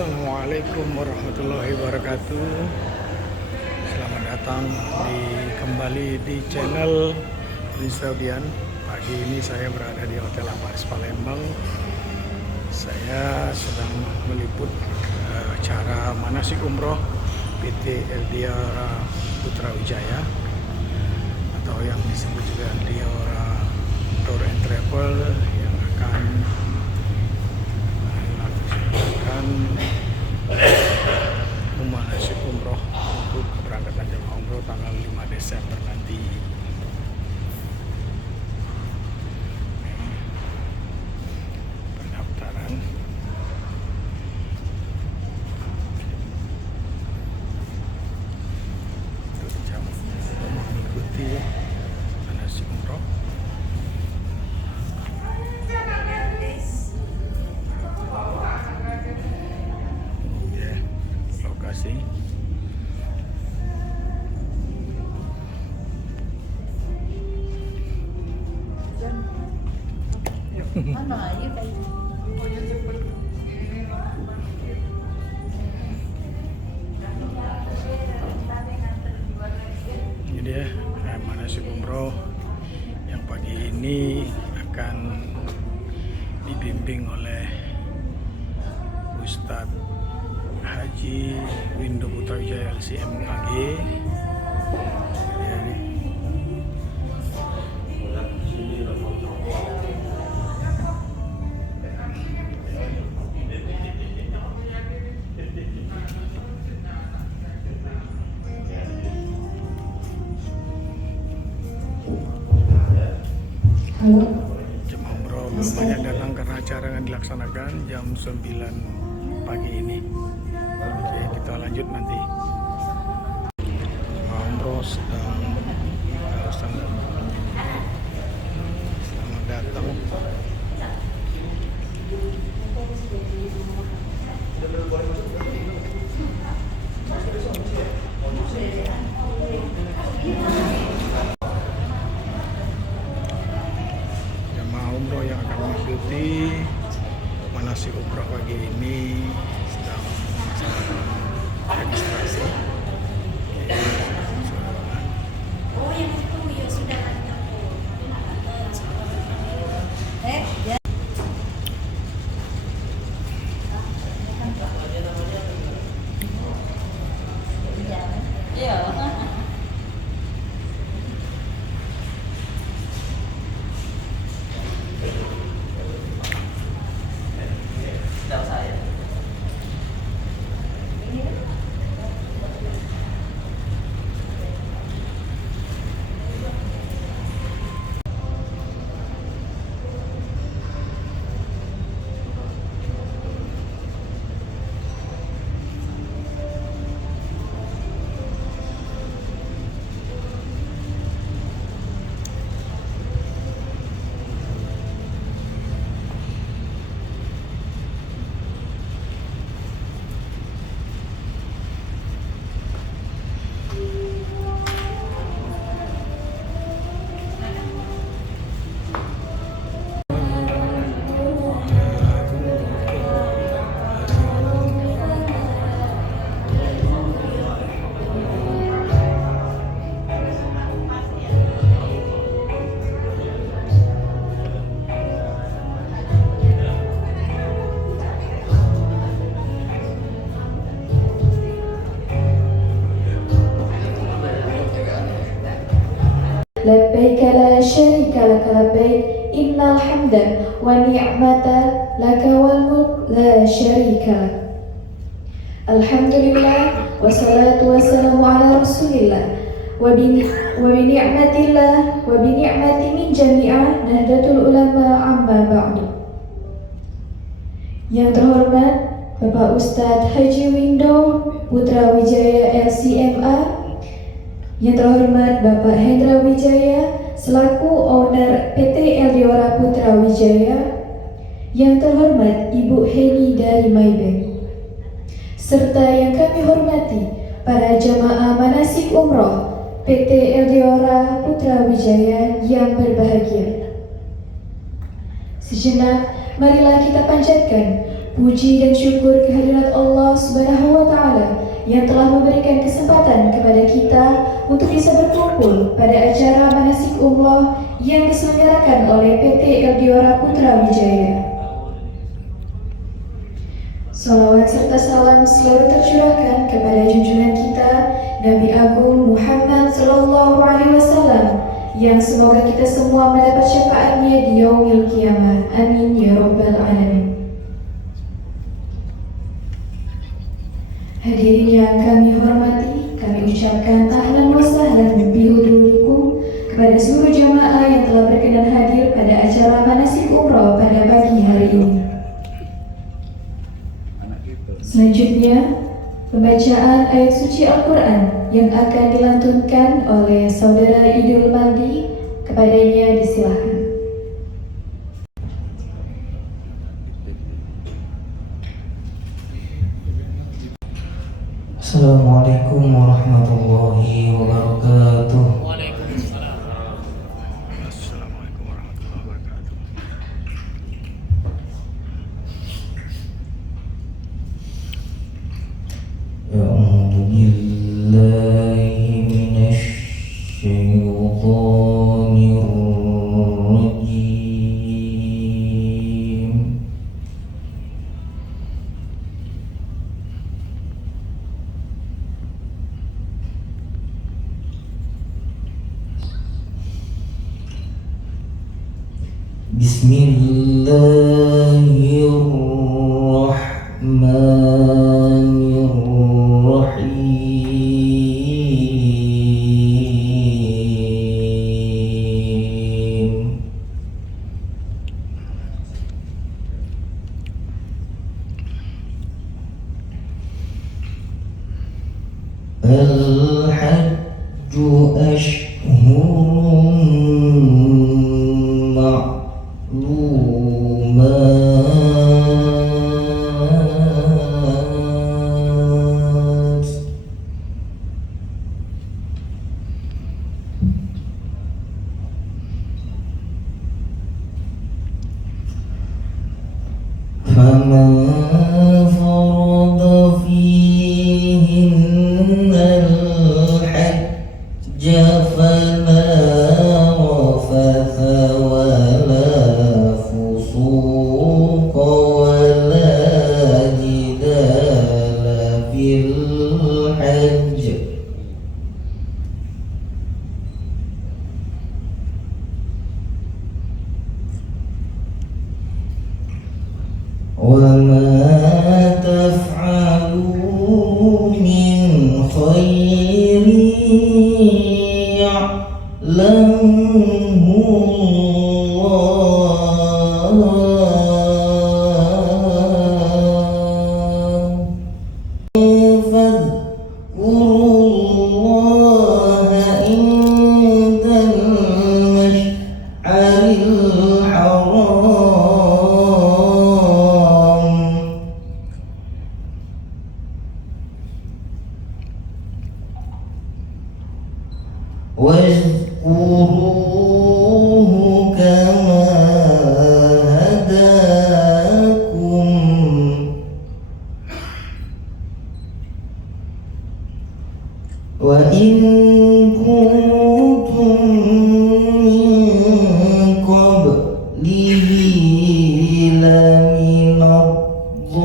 Assalamualaikum warahmatullahi wabarakatuh. Selamat datang kembali di channel Prince Raudian. Pagi ini saya berada di Hotel Amaris Palembang. Saya sedang meliput acara manasik umroh PT Eldiora Putra Wijaya atau yang disebut juga Eldiora Tour and Travel yang akan manasik umroh untuk keberangkatan jemaah umroh tanggal 5 Desember nanti. Pendaftaran untuk mengikuti manasik umroh. Lokasi ini dia manasik umroh yang pagi ini akan dibimbing oleh Ustadz Haji Windu Putra Wijaya LCMAG. Jemaah umroh belum banyak datang karena acara yang dilaksanakan jam 9 pagi ini. Oke, kita lanjut nanti. Jemaah umroh sedang selamat datang. Jemaah umroh yang akan mengikuti manasik umroh pagi ini sedang registrasi. Oh, yang itu ya sudah ada. Ya. Iya. لبيك لا شريك لك لبيك إن الحمد والنعمة لك والملك لا شريك لك. الحمد لله والصلاة والسلام على رسول الله وبنعمة الله وبنعمة من جميع نهضة العلماء عما بعد. Yang terhormat Bapak Ustadz Haji Windu Putra Wijaya LCMA, yang terhormat Bapak Hendra Wijaya selaku owner PT Eldiora Putra Wijaya, yang terhormat Ibu Heni dari Maybank, serta yang kami hormati para jamaah manasik umroh PT Eldiora Putra Wijaya yang berbahagia. Sejenak marilah kita panjatkan Puji dan syukur kehadirat Allah Subhanahu wa Ta'ala yang telah memberikan kesempatan kepada kita untuk bisa berkumpul pada acara manasik umroh yang diselenggarakan oleh PT Eldiora Putra Wijaya. Salawat serta salam selalu tercurahkan kepada junjungan kita Nabi Agung Muhammad Sallallahu Alaihi Wasallam yang semoga kita semua mendapat syafaatnya di yaumil qiyamah. Amin ya rabbal alamin. Hadirin yang kami hormati, kami ucapkan ahlan wa sahlan bihudurikum kepada seluruh jamaah yang telah berkenan hadir pada acara manasik umroh pada pagi hari ini. Selanjutnya, pembacaan ayat suci Al-Quran yang akan dilantunkan oleh Saudara Idul Maldi. Kepadanya disilahkan. Assalamualaikum warahmatullahi wabarakatuh. Assalamualaikum warahmatullahi wabarakatuh. A'udzu billahi minasy syaithanir rajim. Bismillahirrahmanirrahim. Al-hajju ashhurun ma'lumat. فمن فرض فيهن الحج فلا رفث ولا فسوق ولا جدال في الحج. وما تفعلوا من خير يعلمه الله فاذكروا الله عند المشعر الحرام واذكروه كما هداكم وإن كنتم من قبله لمن الضالين.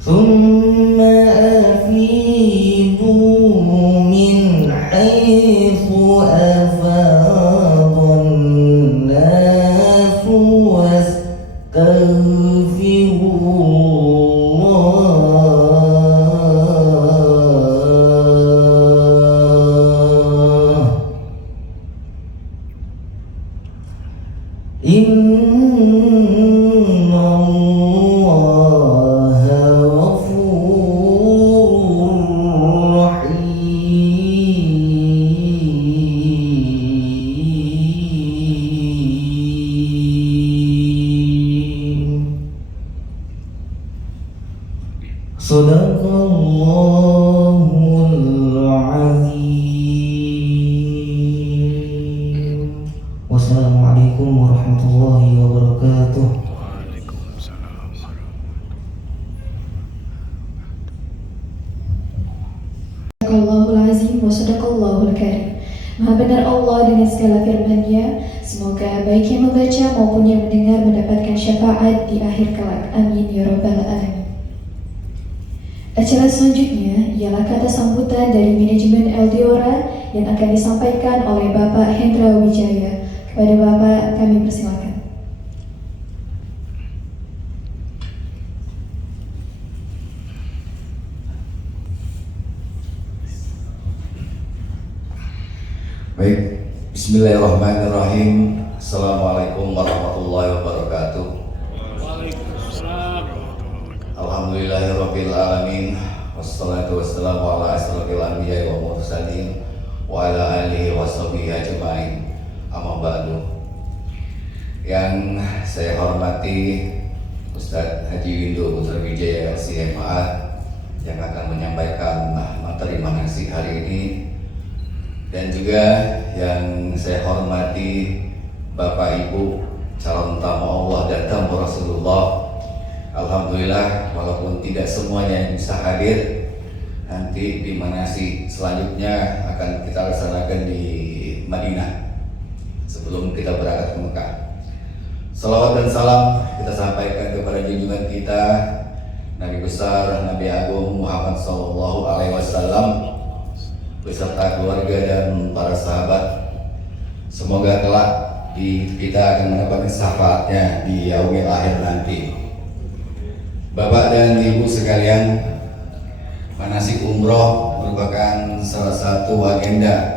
ثم أفيدوا من حيث أفاض الناس واستغفروا الله إن الله غفور رحيم. Sadaqallahul azim. Wassalamualaikum warahmatullahi wabarakatuh. Waalaikumsalam Sadaqallahul azim wa sadaqallahul karim. Maha benar Allah dengan segala firman-Nya. Semoga baik yang membaca maupun yang mendengar mendapatkan syafaat di akhir kelak. Amin ya rabbal alamin. Acara selanjutnya ialah kata sambutan dari manajemen Eldiora yang akan disampaikan oleh Bapak Hendra Wijaya. Kepada Bapak kami persilakan. Baik, bismillahirrahmanirrahim. Assalamualaikum warahmatullahi wabarakatuh. Alhamdulillahirabbil alamin. Wassalatu wassalamu ala asyrofil anbiya'i wa mursalin wa ala alihi washabihi ajmain. Amma ba'du. Yang saya hormati Ustadz Haji Windu Putra Wijaya LCMA yang akan menyampaikan materi manasik hari ini, dan juga yang saya hormati Bapak Ibu calon tamu Allah dan tamu Rasulullah. Alhamdulillah, walaupun tidak semuanya yang bisa hadir, nanti di manasik selanjutnya akan kita laksanakan di Madinah sebelum kita berangkat ke Mekah. Salawat dan salam kita sampaikan kepada junjungan kita Nabi besar Nabi Agung Muhammad SAW beserta keluarga dan para sahabat. Semoga kelak kita akan mendapatkan syafaatnya di yaumil akhir nanti. Bapak dan Ibu sekalian, manasik umroh merupakan salah satu agenda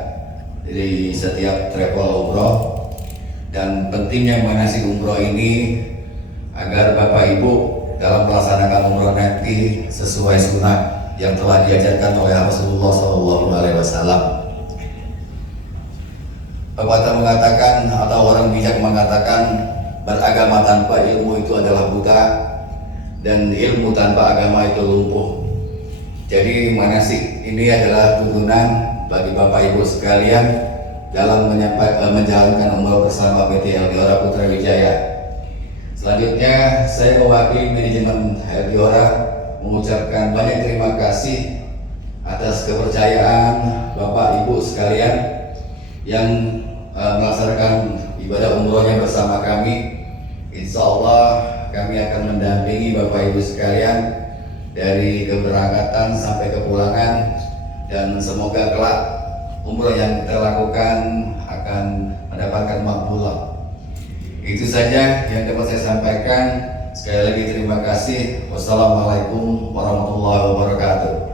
dari setiap travel umroh, dan pentingnya manasik umroh ini agar Bapak Ibu dalam melaksanakan umroh nanti sesuai sunnah yang telah diajarkan oleh Rasulullah SAW. Pepatah mengatakan, atau orang bijak mengatakan, beragama tanpa ilmu itu adalah buta, dan ilmu tanpa agama itu lumpuh. Jadi manasik ini adalah tuntunan bagi Bapak Ibu sekalian dalam menjalankan umroh bersama PT Eldiora Putra Wijaya. Selanjutnya saya mewakili manajemen Eldiora mengucapkan banyak terima kasih atas kepercayaan Bapak Ibu sekalian yang melaksanakan ibadah umrohnya bersama kami. Insya Allah kami akan mendampingi Bapak Ibu sekalian dari keberangkatan sampai kepulangan, dan semoga kelak umroh yang kita lakukan akan mendapatkan makbulah. Itu saja yang dapat saya sampaikan. Sekali lagi terima kasih. Wassalamualaikum warahmatullahi wabarakatuh.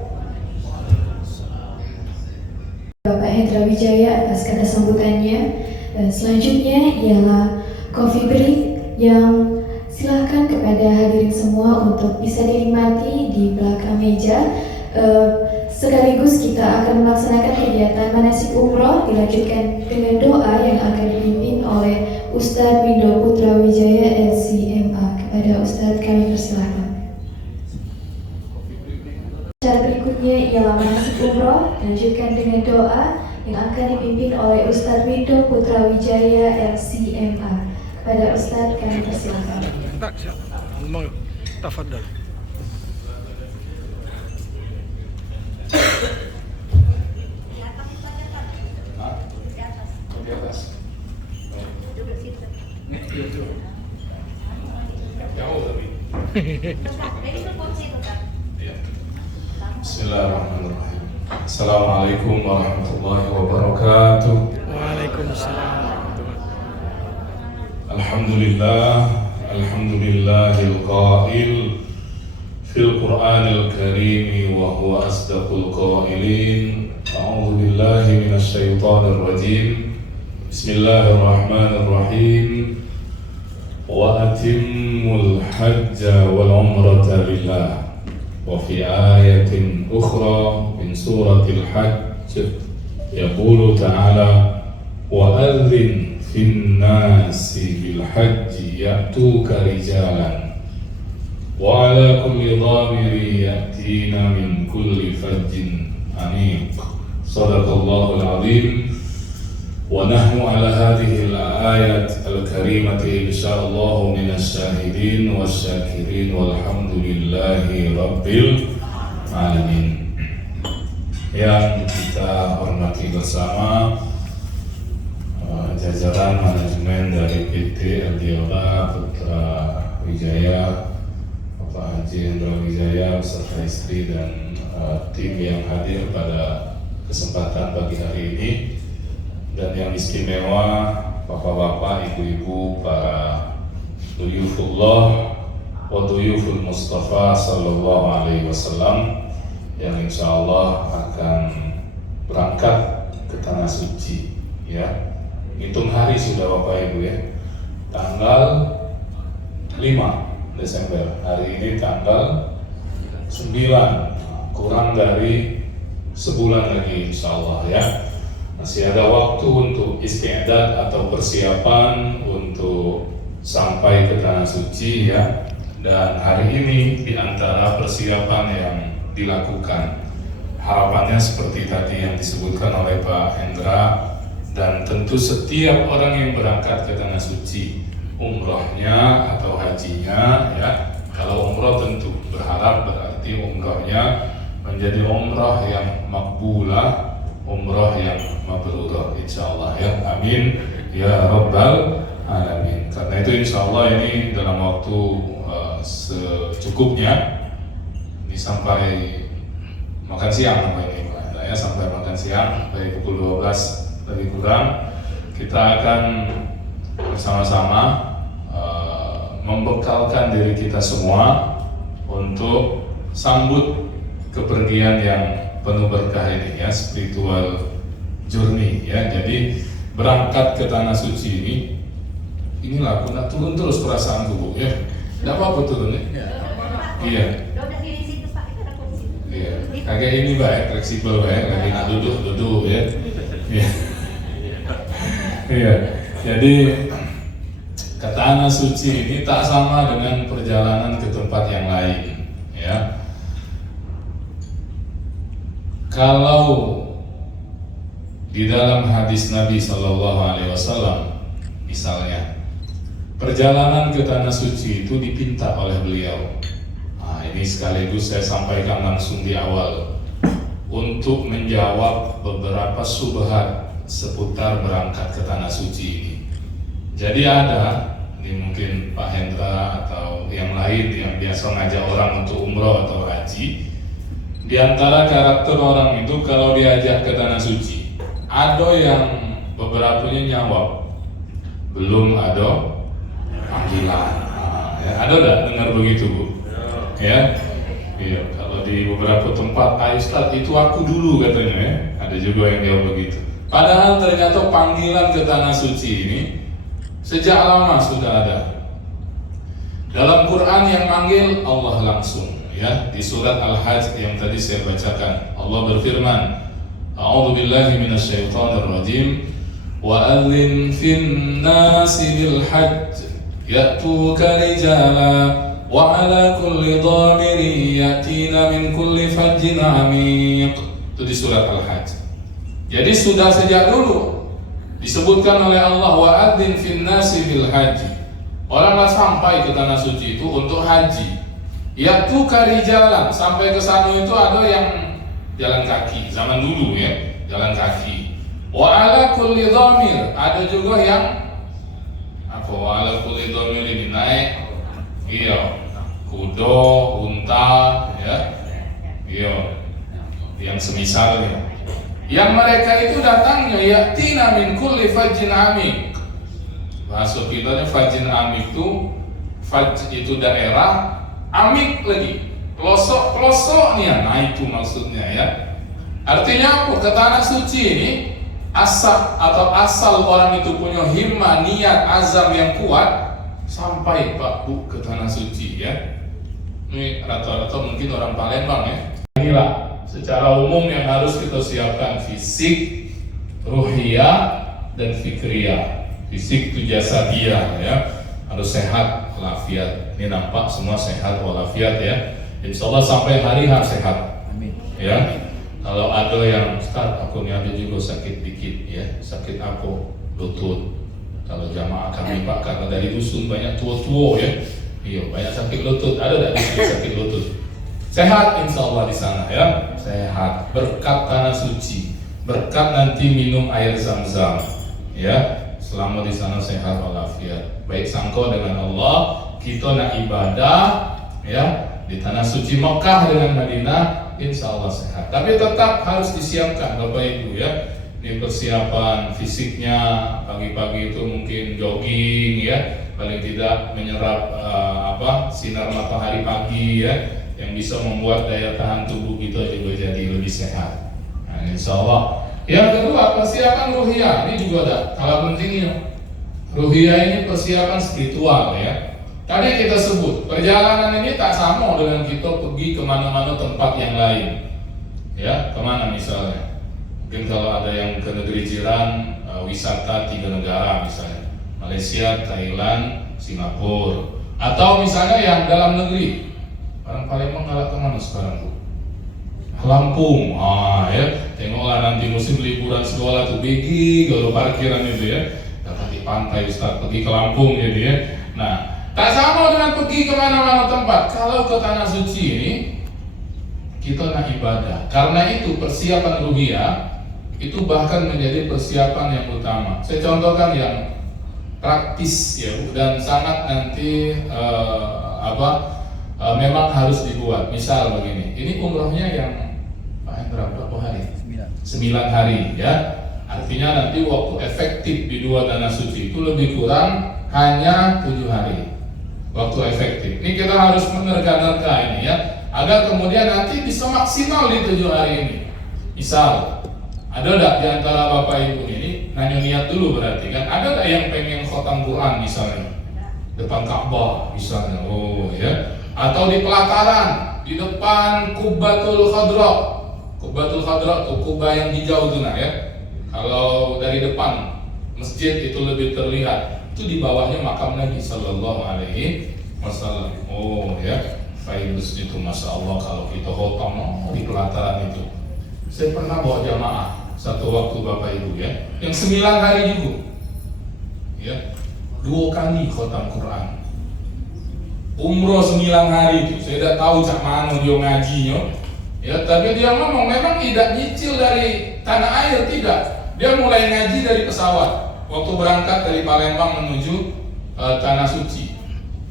Bapak Hendra Wijaya atas kata sambutannya. Dan selanjutnya ialah coffee break yang silakan kepada hadirin semua untuk bisa dinikmati di belakang meja. Sekaligus kita akan melaksanakan kegiatan manasik umroh dilanjutkan dengan doa yang akan dipimpin oleh Ustadz Windu Putra Wijaya LCMA. Kepada Ustadz kami persilakan. Acara berikutnya ialah manasik umroh dilanjutkan dengan doa yang akan dipimpin oleh Ustadz Windu Putra Wijaya LCMA. Kepada Ustadz kami persilakan. Tak, ngomong. Tafadhal. Bismillahirrahmanirrahim. Assalamualaikum warahmatullahi wabarakatuh. Waalaikumsalam. Alhamdulillahil qail fil Qur'anil karim wa huwa asdaqul qailin. A'udzu billahi minasy syaithanir rajim. Bismillahirrahmanirrahim. Wa atimmul hajja wal umrata lillah. وفي آية أخرى من سورة الحج يقول تعالى وأذن في الناس بالحج يأتوك رجالا وعلى كل ضامر يأتينا من كل فج عميق. صدق الله العظيم. ونحن على هذه الآية الكريمة إن شاء الله من الشاهدين والشاكرين والحمد لله رب العالمين. Yang kita hormati bersama jajaran manajemen dari PT Eldiora Putra Wijaya, Bapak Haji Hendra Wijaya beserta istri dan tim yang hadir pada kesempatan pagi hari ini, dan yang istimewa bapak-bapak, ibu-ibu, para duyufullah wa duyuful Mustafa sallallahu alaihi wasallam yang insya Allah akan berangkat ke tanah suci, ya. Hitung hari sudah Bapak Ibu ya, tanggal 5 Desember, hari ini tanggal 9, kurang dari sebulan lagi insya Allah ya. Masih ada waktu untuk isti'dad atau persiapan untuk sampai ke tanah suci ya. Dan hari ini di antara persiapan yang dilakukan, harapannya seperti tadi yang disebutkan oleh Pak Hendra, dan tentu setiap orang yang berangkat ke tanah suci, umrohnya atau hajinya ya. Kalau umroh tentu berharap berarti umrohnya menjadi umroh yang makbulah, umroh yang mabrurah insyaallah ya. Amin ya rabbal alamin. Karena itu insyaallah ini dalam waktu secukupnya, ini sampai makan siang apa ini Pak ya, sampai makan siang dari pukul 12 lebih kurang, kita akan bersama-sama membekalkan diri kita semua untuk sambut kepergian yang penuh berkah ini ya, spiritual journey ya. Jadi berangkat ke tanah suci ini, inilah aku nak turun terus perasaanku Bu ya, tidak apa-apa turun ya. Iya. Iya. Kayak ini baik, fleksibel baik, lagi nak duduk ya. Iya. Iya. Jadi ke tanah suci ini tak sama dengan perjalanan ke tempat yang lain ya. Kalau di dalam hadis Nabi Shallallahu Alaihi Wasallam misalnya, perjalanan ke tanah suci itu dipinta oleh beliau. Nah, ini sekaligus saya sampaikan langsung di awal untuk menjawab beberapa subhat seputar berangkat ke tanah suci ini. Jadi ada, ini mungkin Pak Hendra atau yang lain yang biasa ngajak orang untuk umroh atau haji. Di antara karakter orang itu kalau diajak ke tanah suci, ada yang beberapanya nyawab, belum ada panggilan. Nah, ya, ada enggak dengar begitu Bu? Ya, iya. Kalau di beberapa tempat, Ustaz itu aku dulu katanya ya. Ada juga yang jawab begitu. Padahal ternyata panggilan ke tanah suci ini sejak lama sudah ada. Dalam Quran yang manggil Allah langsung ya, di surat Al-Hajj yang tadi saya bacakan, Allah berfirman, A'udzu billahi minasyaitonir rajim, wa adzin fin nasi bil hajj ya'tuka rijala wa 'ala kulli dhamirin yatina min kulli fajjin 'amiq. Itu di surat Al-Hajj. Jadi sudah sejak dulu disebutkan oleh Allah, wa adzin fin nasi bil haji. Orang sampai ke tanah suci itu untuk haji. Ya'tuka rijalan, sampai ke sana itu ada yang jalan kaki, zaman dulu ya, jalan kaki. Wa 'ala kulli dhamir, ada juga yang apa, wa 'ala kulli dhamir ini naik, iya, kuda, unta ya. Iya. Yang semisalnya. Yang mereka itu datangnya yatina min kulli fajjin amik. Bahasa kitanya fajjin amik itu, fajj itu daerah, amik lagi, pelosok nih ya. Nah itu maksudnya ya. Artinya apa? Ke tanah suci ini asal orang itu punya himmah, niat, azam yang kuat, sampai Pak Bu ke tanah suci ya. Ini rata-rata mungkin orang Palembang ya. Inilah secara umum yang harus kita siapkan, fisik, ruhiyah, dan fikriyah. Fisik itu jasadiyah ya, harus sehat walafiat. Ini nampak semua sehat walafiat ya. Insya Allah sampai hari H sehat. Amin. Ya, kalau ada yang Ustaz, aku ini ada juga sakit dikit ya, sakit aku lutut. Kalau jamaah kami Pak, karena dari dusun banyak tua-tua ya, iya banyak sakit lutut. Ada tak sakit lutut? Sehat insya Allah di sana ya, sehat berkat tanah suci, berkat nanti minum air zam-zam ya. Selama di sana sehat walafiat. Baik sangka dengan Allah, kita nak ibadah ya di tanah suci Mekah dengan Madinah, insya Allah sehat. Tapi tetap harus disiapkan Bapak Ibu ya. Ini persiapan fisiknya, pagi-pagi itu mungkin jogging ya, paling tidak menyerap sinar matahari pagi ya, yang bisa membuat daya tahan tubuh kita juga jadi lebih sehat. Nah, insya Allah. Yang kedua, persiapan ruhiyah. Ini juga ada hal pentingnya. Ruhiyah ini persiapan spiritual ya. Tadi kita sebut, perjalanan ini tak sama dengan kita pergi kemana-mana tempat yang lain. Ya, kemana misalnya? Mungkin kalau ada yang ke negeri jiran, wisata 3 negara misalnya, Malaysia, Thailand, Singapura. Atau misalnya yang dalam negeri, orang Palembang ngalak kemana sekarang tuh? Lampung, ya, tengoklah nanti musim liburan sekolah tuh begi kalau parkiran itu ya, datang di pantai Ustaz, pergi ke Lampung gitu ya. Nah, tak sama dengan pergi kemana-mana tempat. Kalau ke tanah suci ini, kita nak ibadah. Karena itu persiapan ruhiyah itu bahkan menjadi persiapan yang utama. Saya contohkan yang praktis ya, dan sangat nanti memang harus dibuat. Misal begini, ini umrohnya yang berapa hari? 9 hari ya. Artinya nanti waktu efektif di 2 tanah suci itu lebih kurang hanya 7 hari. Waktu efektif. Ini kita harus menerka-nerka ini ya, agar kemudian nanti bisa maksimal di 7 hari ini. Misal, ada tak di antara Bapak Ibu ini nanya niat dulu berarti kan? Ada tak yang pengen khotam Quran misalnya? Depan Ka'bah misalnya, oh ya. Atau di pelataran, di depan Qubbatul Khadra. Qubbatul Khadra tuh kubah yang hijau tuh nah ya. Kalau dari depan masjid itu lebih terlihat, itu di bawahnya makam Nabi Sallallahu Alaihi Wasallam. Oh ya, Faidus itu Masya Allah kalau kita khotam di pelataran itu. Saya pernah bawa jamaah satu waktu Bapak Ibu ya, yang 9 hari juga ya, 2 kali khotam Quran. Umroh 9 hari itu, saya tidak tahu cak mana dia ngajinya ya, tapi dia ngomong memang tidak nyicil dari tanah air, tidak. Dia mulai ngaji dari pesawat waktu berangkat dari Palembang menuju tanah suci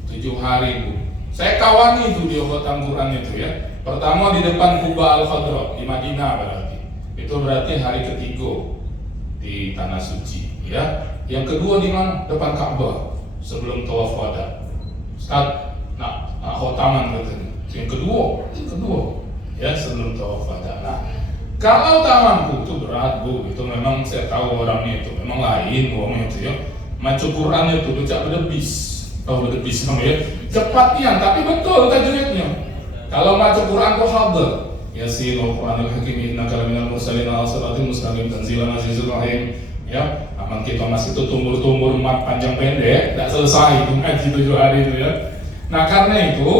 7 hari Bu. Saya kawani itu dia khotam Quran itu ya. Pertama di depan Kubah Al-Khadra di Madinah berarti. Itu berarti hari ketiga di tanah suci ya. Yang kedua di mana? Depan Ka'bah sebelum tawaf wada. Ustaz, nak khotaman katanya. Yang kedua ya sebelum tawaf wada. Nah, kalau tak mampu itu berat Bu, itu memang saya tahu orangnya itu memang lain orangnya itu ya. Maca Qurannya itu baca berdebis, tahu berdebis namanya ya. Cepat ya, tapi betul tajwidnya. Kalau maca Quran kok hafal. Yasin wal Qur'anil Hakim innaka laminal mursalin ala siratal mustaqim tanzilan azizul rahim. Ya, aman kita masih itu tumbur-tumbur mat panjang pendek, tidak selesai itu ngaji 7 hari itu ya. Nah, karena itu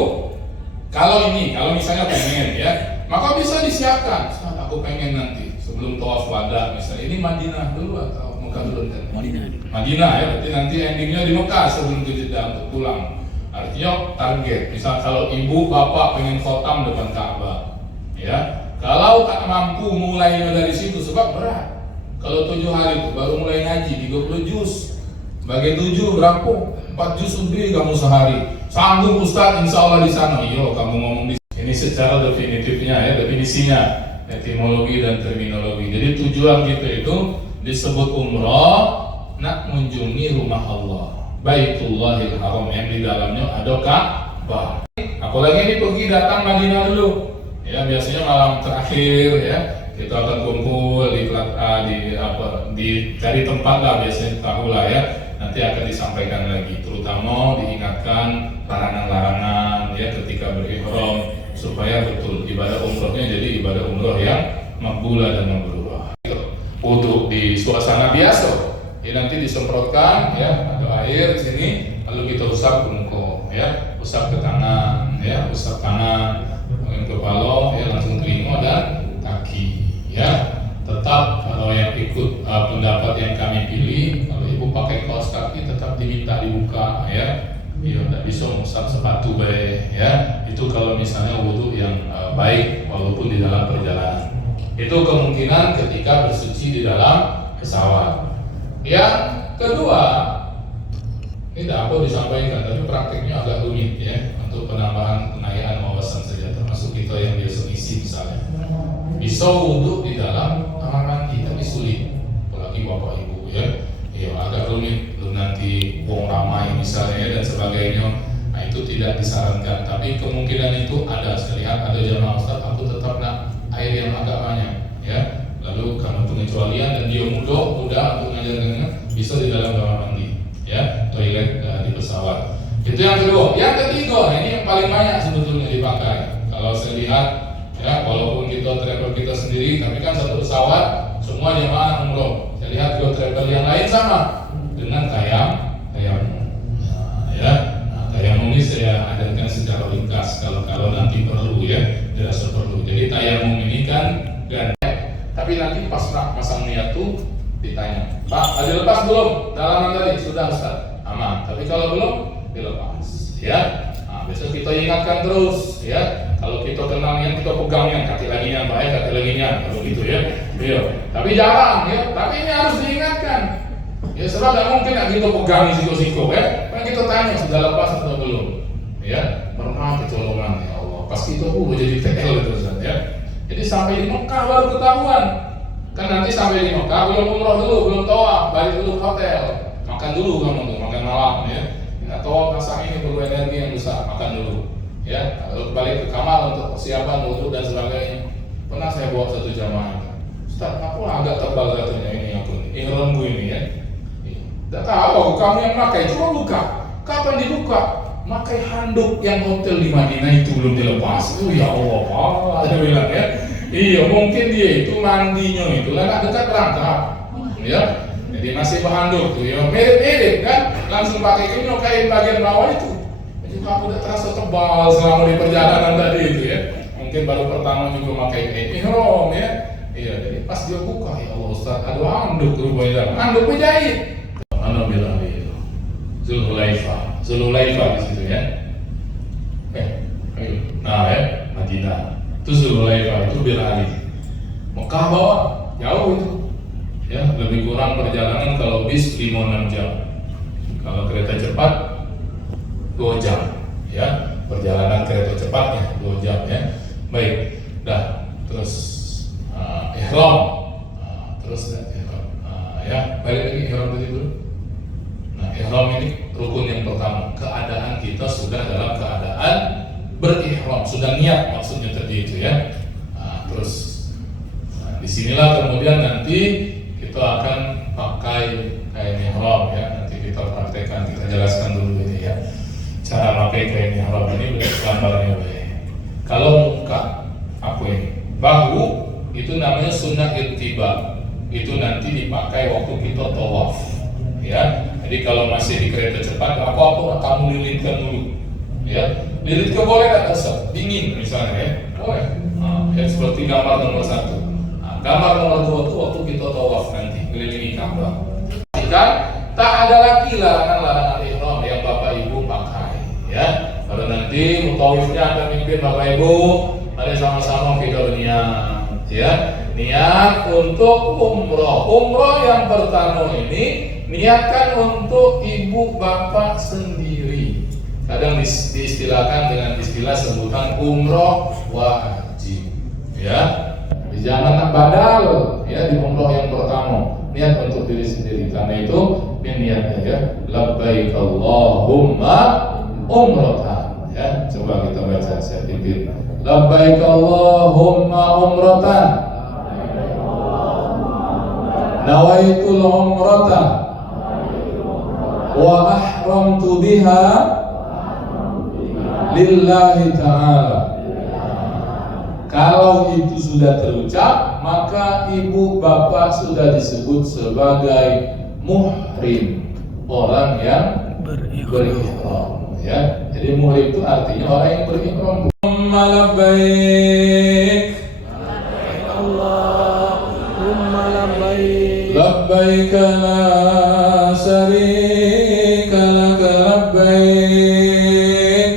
kalau misalnya pengen ya, maka bisa disiapkan. Aku pengen nanti sebelum tawaf wada misalnya, ini Madinah dulu atau Mekah dulu kan? Madinah ya, berarti nanti endingnya di Mekah sebelum ke Jeddah untuk pulang. Artinya target, misal kalau ibu bapak pengen khotam depan Ka'bah ya, kalau tak mampu mulainya dari situ sebab berat. Kalau 7 hari itu baru mulai ngaji 30 juz, bagi 7 berapa? 4 juz lebih kamu sehari. Sanggup Ustaz, insya Allah di sana. Iya, kamu ngomong di sini. Ini secara definitifnya ya, definisinya, etimologi dan terminologi. Jadi tujuan kita itu disebut umrah, nak mengunjungi rumah Allah, Baitullahil Haram yang di dalamnya ada Ka'bah. Apalagi ini pergi datang Madinah dulu. Ya, biasanya malam terakhir ya, kita akan kumpul di cari tempat lah, biasanya tahu lah ya. Nanti akan disampaikan lagi, terutama diingatkan larangan-larangan ya ketika berihram, supaya betul ibadah umrohnya jadi ibadah umroh yang makbulah dan mabrurah. Untuk di suasana biasa, ya nanti disemprotkan ya, ada air di sini, lalu kita usap ke muka, ya, usap ke tangan, ya, usap tangan. mengusap sepatu baik ya. Itu kalau misalnya wudhu yang baik walaupun di dalam perjalanan. Itu kemungkinan ketika bersuci di dalam pesawat. Yang kedua, ini dapat disampaikan, tapi praktiknya agak rumit ya, untuk penambahan wawasan saja, termasuk kita yang biasa isi misalnya. Bisa wudhu di dalam kamar mandi, tapi sulit, apalagi bapak ibu ya. Ya agak rumit, belum nanti wong ramai misalnya dan sebagainya. Nah itu tidak disarankan, tapi kemungkinan itu ada. Saya lihat ada jamaah Ustaz, aku tetap nak air yang agak banyak ya. Lalu karena pengecualian dan dia mudah untuk mengajarkannya, bisa di dalam kamar mandi ya, toilet di pesawat. Itu yang kedua. Yang ketiga, ini yang paling banyak sebetulnya dipakai. Kalau saya lihat ya, walaupun kita travel kita sendiri, tapi kan satu pesawat semua jemaah umroh. Saya lihat juga travel yang lain sama dengan tayamum. Nah, ya, tayamum ini saya ajarkan secara ringkas kalau nanti perlu ya, dirasa perlu. Jadi tayamum ini kan tapi nanti pas nak pasang niat tuh ditanya, Pak, tadi lepas belum? Dalaman tadi sudah Ustaz, aman. Tapi kalau belum, dilepas ya. Nah, besok kita ingatkan terus ya. Kalau kita kenal niat, kita pegang niat, kaki lagi niat baik, kaki lagi niat, kalau gitu ya. Iya. Tapi jarang ya. Tapi ini harus diingatkan. Ya sebab nggak mungkin nak kita pegang siko-siko ya. Kan kita tanya sudah lepas atau belum? Ya. Pernah kecolongan ya Allah. Pas kita jadi TL itu Ustaz ya. Jadi sampai di Mekah baru ketahuan. Kan nanti sampai di Mekah belum umroh dulu, belum tawaf, balik dulu ke hotel. Makan dulu kamu tuh, makan malam ya. Nggak tawaf masa ini perlu energi yang besar, makan dulu. Ya, lalu balik ke kamar untuk persiapan wudhu dan sebagainya. Pernah saya bawa satu jamaah. Ustaz, aku agak tebal katanya ini aku nih, ihramku ini ya. Tidak tahu kamu yang pakai, coba buka. Kapan dibuka? Makai handuk yang hotel di Madinah itu belum dilepas. Itu ya Allah, dia bilang ya. Iya, mungkin dia itu mandinya itu lah dekat berangkat, ya. Jadi masih berhanduk tuh, ya mirip-mirip kan. Langsung pakai kain bagian bawah itu. Jadi kamu udah terasa tebal selama di perjalanan tadi itu ya. Mungkin baru pertama juga pakai kain ihram ya. Iya, jadi pas dia buka ya Allah Ustaz, ada handuk rupanya, handuk penjahit. Mana bilang itu? Zulhulaifah di situ ya. Nah ya, Madinah. Itu Zulhulaifah, itu Bilal. Mekah bawah, jauh itu. Ya, lebih kurang perjalanan kalau bis 5-6 jam. Kalau kereta cepat 2 jam. Ya, perjalanan kereta cepatnya 2 jam ya. Baik. Dah, terus ihram. Terus ya, balik lagi ihram tadi dulu. Nah, ihram ini rukun yang pertama. Keadaan kita sudah dalam keadaan berihram, sudah niat maksudnya tadi itu ya. Nah, terus disinilah kemudian nanti kita akan pakai kain ihram ya. Nanti kita praktekkan, kita jelaskan dulu ini ya. Cara pakai kain ihram ini gambarnya. Kalau muka apa ini? Bahu itu namanya sunnah ittiba. Itu nanti dipakai waktu kita tawaf ya. Jadi kalau masih di kereta cepat, apa-apa kamu lilitkan dulu ya. Lilitkan boleh tak Ustaz? Dingin misalnya ya, boleh. Ya seperti gambar nomor 1. Gambar nomor 2 itu waktu kita tawaf nanti kelilingi Ka'bah. Jika tak ada lagi larangan-larangan ihram yang Bapak Ibu pakai ya. Kalau nanti mutawifnya akan mimpin Bapak Ibu, mari sama-sama kita berniat ya. Niat untuk umroh. Umroh yang pertama ini niatkan untuk ibu bapak sendiri. Kadang diistilahkan dengan istilah sebutan umroh wajib ya. Jangan nak badal ya di umroh yang pertama. Niat untuk diri sendiri. Karena itu ini niatnya ya. Labbaik Allahumma umratan ya. Coba kita baca, saya pimpin. Labbaik Allahumma umratan. Nawaitul umrata wa ahramtu biha lillahi ta'ala. Kalau itu sudah terucap, maka ibu bapak sudah disebut sebagai muhrim, orang yang berihram ya. Jadi muhrim itu artinya orang yang berihram. Labbaik Allahumma labbaik labbaik la syarika lak labbaik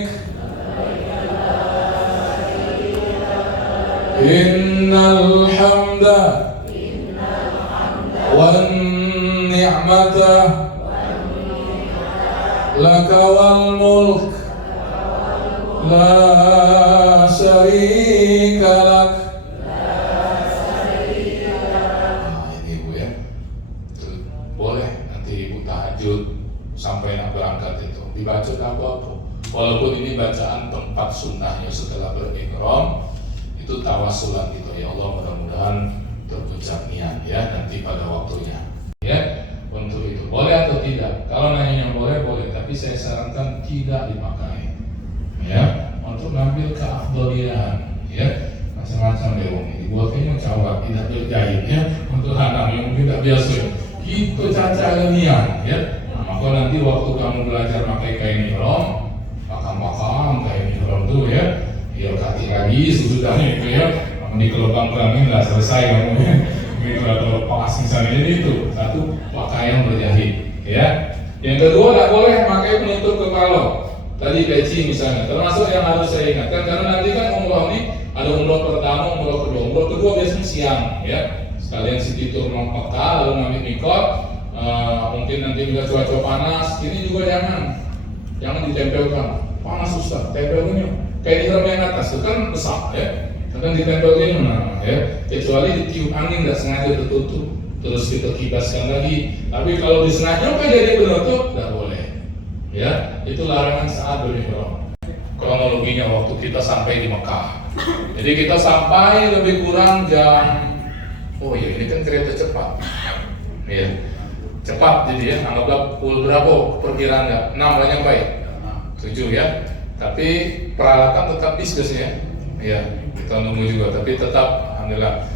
Innal hamda wan ni'mata laka wal mulk la syarika lak. Nah, ini Ibu ya. Boleh nanti Ibu tahajud sampai nak berangkat itu dibaca apa-apa. Walaupun ini bacaan tempat sunnahnya setelah berihram, itu tawasulan gitu ya Allah, mudah-mudahan terucap niat ya nanti pada waktunya ya. Untuk itu boleh atau tidak? Kalau nanya boleh, tapi saya sarankan tidak dipakai ya, untuk ngambil keafdolian ya, macam-macam deh ini dibuatnya cawat tidak berjahit ya, untuk anak yang tidak biasa itu caca niat ya. Maka nanti waktu kamu belajar pakai kain ihram, makam kain ihram tuh ya, kaki lagi sesudahnya itu ya, di kelubang kelamin nggak selesai kamu ya. Ini kalau pas misalnya ini itu satu pakaian berjahit ya. Yang kedua nggak boleh pakai penutup kepala. Tadi peci misalnya, termasuk yang harus saya ingatkan karena nanti kan umroh ini ada umroh pertama, umroh kedua. Umroh kedua biasanya siang ya. Sekalian segitu Mekah lalu ngambil mikot. Mungkin nanti juga cuaca panas, ini juga jangan ditempelkan. Panas Ustaz, tempelnya kayak di ihram yang atas itu kan besar ya. Akan ditempelkan ya. Kecuali ditiup angin nggak sengaja tertutup, terus kita kibaskan lagi. Tapi kalau disengaja kan jadi penutup, nggak boleh. Ya, itu larangan saat berihram. Kronologinya waktu kita sampai di Mekah. Jadi kita sampai lebih kurang jam. Oh iya, ini kan kereta cepat. Iya. Cepat jadi ya, anggaplah pukul berapa perkiraan 6 lah nyampe 7 ya, tapi peralatan tetap bisnis ya, kita nunggu juga, tapi tetap alhamdulillah.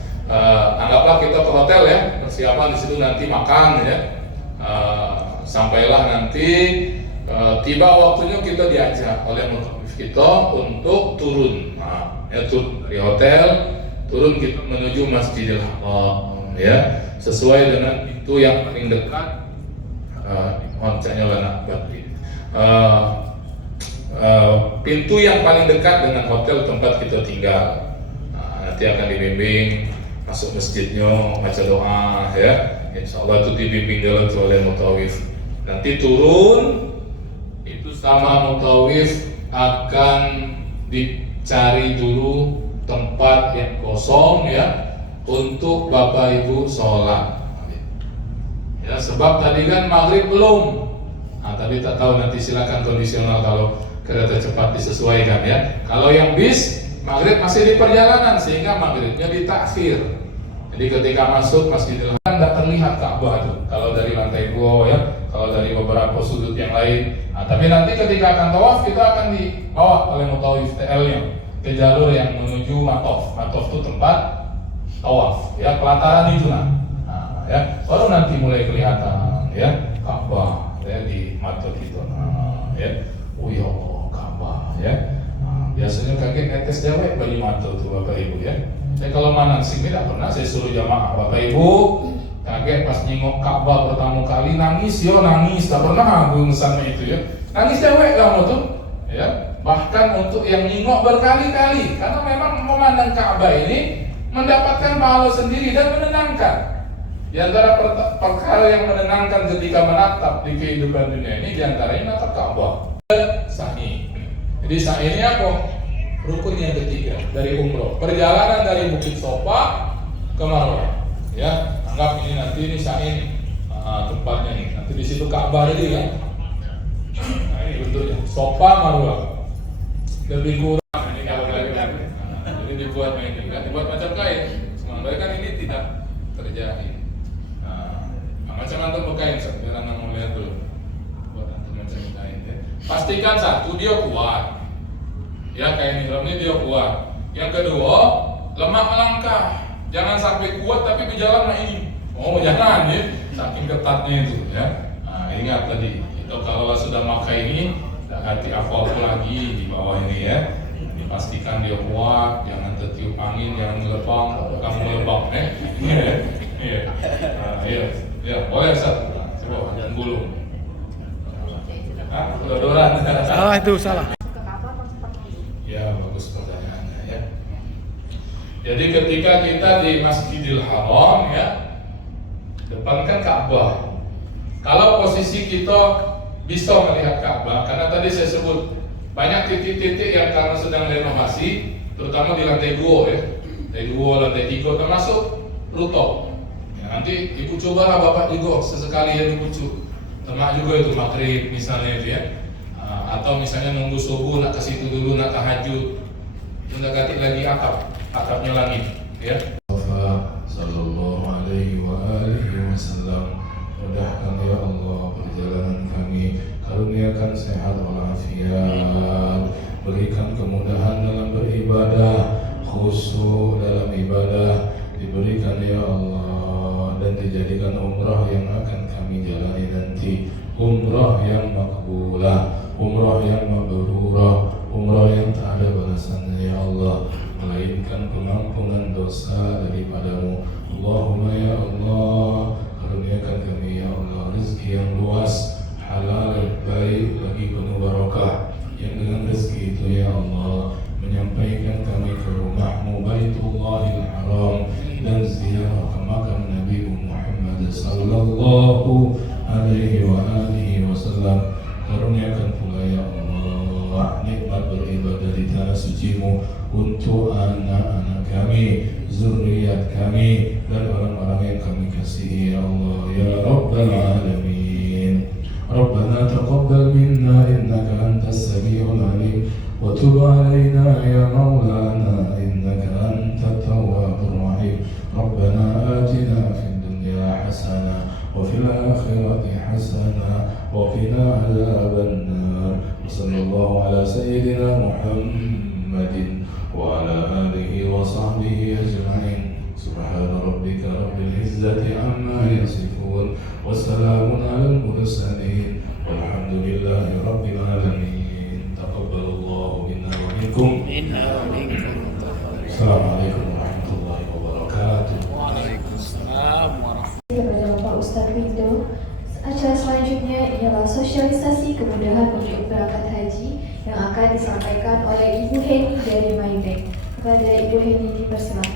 Anggaplah kita ke hotel ya, persiapan di situ nanti makan ya, sampailah nanti tiba waktunya kita diajak oleh mutawif kita untuk turun, turun dari hotel, turun kita menuju Masjidil Haram ya, sesuai dengan itu yang paling dekat. Pintu yang paling dekat dengan hotel tempat kita tinggal. Nanti akan dibimbing masuk masjidnya, baca doa ya. Insya Allah itu dibimbing jalan oleh mutawif. Nanti turun itu sama mutawif akan dicari dulu tempat yang kosong ya, untuk Bapak Ibu sholat. Ya, sebab tadi kan maghrib belum. Tapi tak tahu nanti silakan kondisional kalau kereta cepat disesuaikan ya. Kalau yang bis maghrib masih di perjalanan sehingga maghribnya ditakhir. Jadi ketika masuk Masjidil Haram tidak terlihat Ka'bah itu. Kalau dari lantai 2 ya, kalau dari beberapa sudut yang lain. Tapi nanti ketika akan tawaf kita akan dibawa oleh mutawif TL-nya ke jalur yang menuju Matof. Matof itu tempat tawaf ya, pelataran itu ya, baru nanti mulai kelihatan ya Ka'bah ya di mata kita ya. Oh ya Allah, Ka'bah ya. Biasanya kaget netes jawab bagi mata tuh Bapak Ibu ya. Saya kalau manasik tidak pernah saya suruh jamaah Bapak Ibu kaget pas nyengok Ka'bah pertama kali nangis tak pernah aku misalnya itu ya. Nangis jawab kamu tuh ya. Bahkan untuk yang nyengok berkali-kali karena memang memandang Ka'bah ini mendapatkan pahala sendiri dan menenangkan. Di antara perkara yang menenangkan ketika menatap di kehidupan dunia ini, di antaranya menatap Ka'bah. Sa'i. Jadi sa'i ini apa? Rukun yang ketiga dari umroh. Perjalanan dari Bukit Sofa ke Marwah. Ya, anggap ini nanti ini sa'i tempatnya nih. Nanti di situ Ka'bah tadi kan. Nah, ini bentuknya. Sofa Marwah. Lebih kurang ini kalau kan. Jadi dibuat dibuat macam kain. Sementara kan ini tidak terjadi. Macam antum berkain, biar anda mau lihat dulu. Buat antum macam kain ya. Pastikan satu dia kuat. Ya kain ihram ini dia kuat. Yang kedua, lemak melangkah. Jangan sampai kuat tapi berjalan ini. Oh jangan ya, saking ketatnya itu ya. Ingat tadi, itu kalau sudah pakai ini, hati apa lagi di bawah ini ya. Dipastikan dia kuat, jangan tertiup angin, jangan ngelebang, kamu ngelebang ya. Iya. Ya, boleh Ustaz. Coba gulung. Kedodoran. Salah itu, salah. Ya, bagus pertanyaannya ya. Jadi ketika kita di Masjidil Haram ya, depan kan Ka'bah. Kalau posisi kita bisa melihat Ka'bah, karena tadi saya sebut banyak titik-titik yang karena sedang renovasi, terutama di lantai 2 ya, lantai 2, lantai 3 termasuk rooftop. Ya, nanti ibu cobalah bapak juga sesekali yang ibu termak juga itu maghrib misalnya itu ya, atau misalnya nunggu subuh nak ke situ dulu nak tahajud, tunda ganti lagi atapnya langit ya. Sallallahu alaihi wa alihi wasallam, mudahkan ya Allah perjalanan kami, karuniakan sehat walafiat, berikan kemudahan dalam beribadah, khusyuk dalam ibadah diberikan ya Allah, dan dijadikan umrah yang akan kami jalani nanti umrah yang makbulah, umrah yang mabrurah, umrah yang tak ada balasannya ya Allah, melainkan pengampunan dosa daripadamu. Allahumma ya Allah, karuniakan kami ya Allah rezeki yang luas, halal, baik, lagi penuh barakah, yang dengan rezeki itu ya Allah menyampaikan kami ke rumahmu Baitullahil Haram dan ziarah ke makam Nabi Muhammad sallallahu alaihi wa alihi wasallam. Karuniakan pula ya Allah nikmat beribadah di tanah suci-Mu untuk anak-anak kami, zuriat kami, dan orang-orang yang kami kasihi ya Allah ya Rabbal Alamin. Rabbana taqabbal minna innaka antas samiul alim wa tub alaina ya maulana innaka antat tawwabur rahim. Rabbana atina fid dunya hasanah wa fil akhirati hasanah wa qina adzaban nar. Sallallahu ala sayyidina Muhammadin wa ala alihi wa sahbihi ajma'in. Subhana rabbika rabbil izzati amma yasifun wa salamun alal mursalin walhamdulillahi rabbil alamin. Taqabbalallahu minna wa minkum. Assalamualaikum warahmatullahi wabarakatuh. Waalaikumsalam warahmatullahi Kepada Bapak Ustadz Windo, acara selanjutnya ialah sosialisasi kemudahan untuk berangkat haji yang akan disampaikan oleh Ibu Heni dari Maybank. Kepada Ibu Heni dipersilakan.